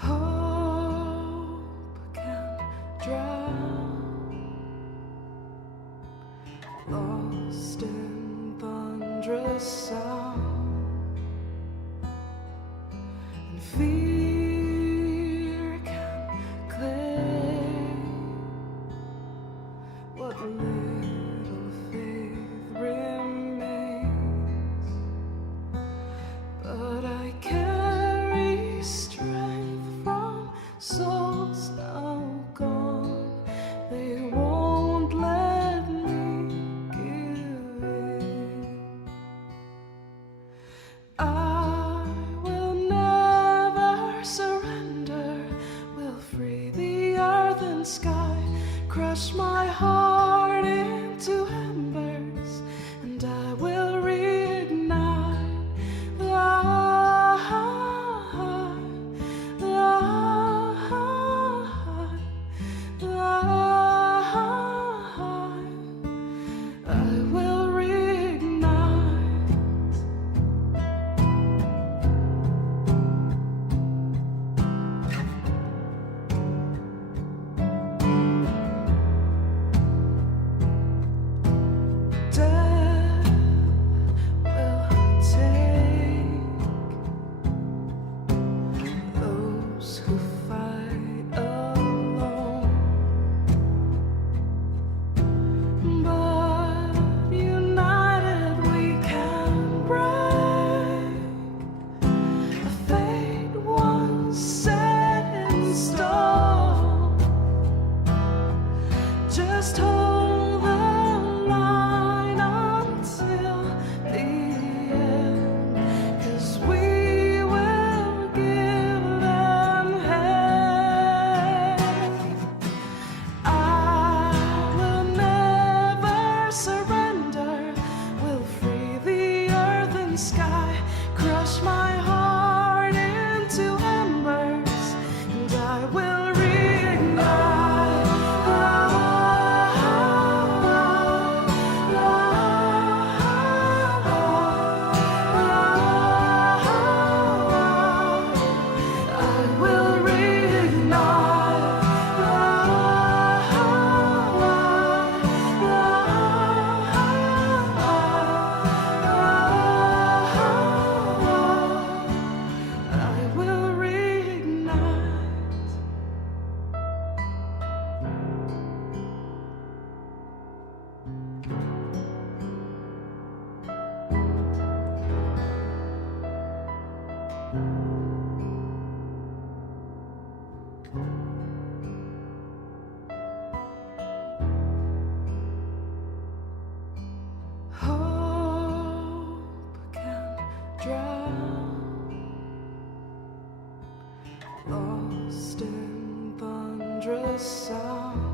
Hope can drown, lost in thunderous sound, and fear can claim what little faith remains. But I carry strength from souls now gone. They won't let me give in. I will never surrender, will free the earth and sky, crush my heart into embers, and I will reignite the I will reignite. Death will take those who fight alone, but united we can break a fate once set in stone. Just hold the line until the end, 'cause we will give them hell. I will never surrender, will free the earth and sky, crush my heart into embers, and I will reignite. I will reignite. I will reignite. Hope can drown, lost in thunderous sound.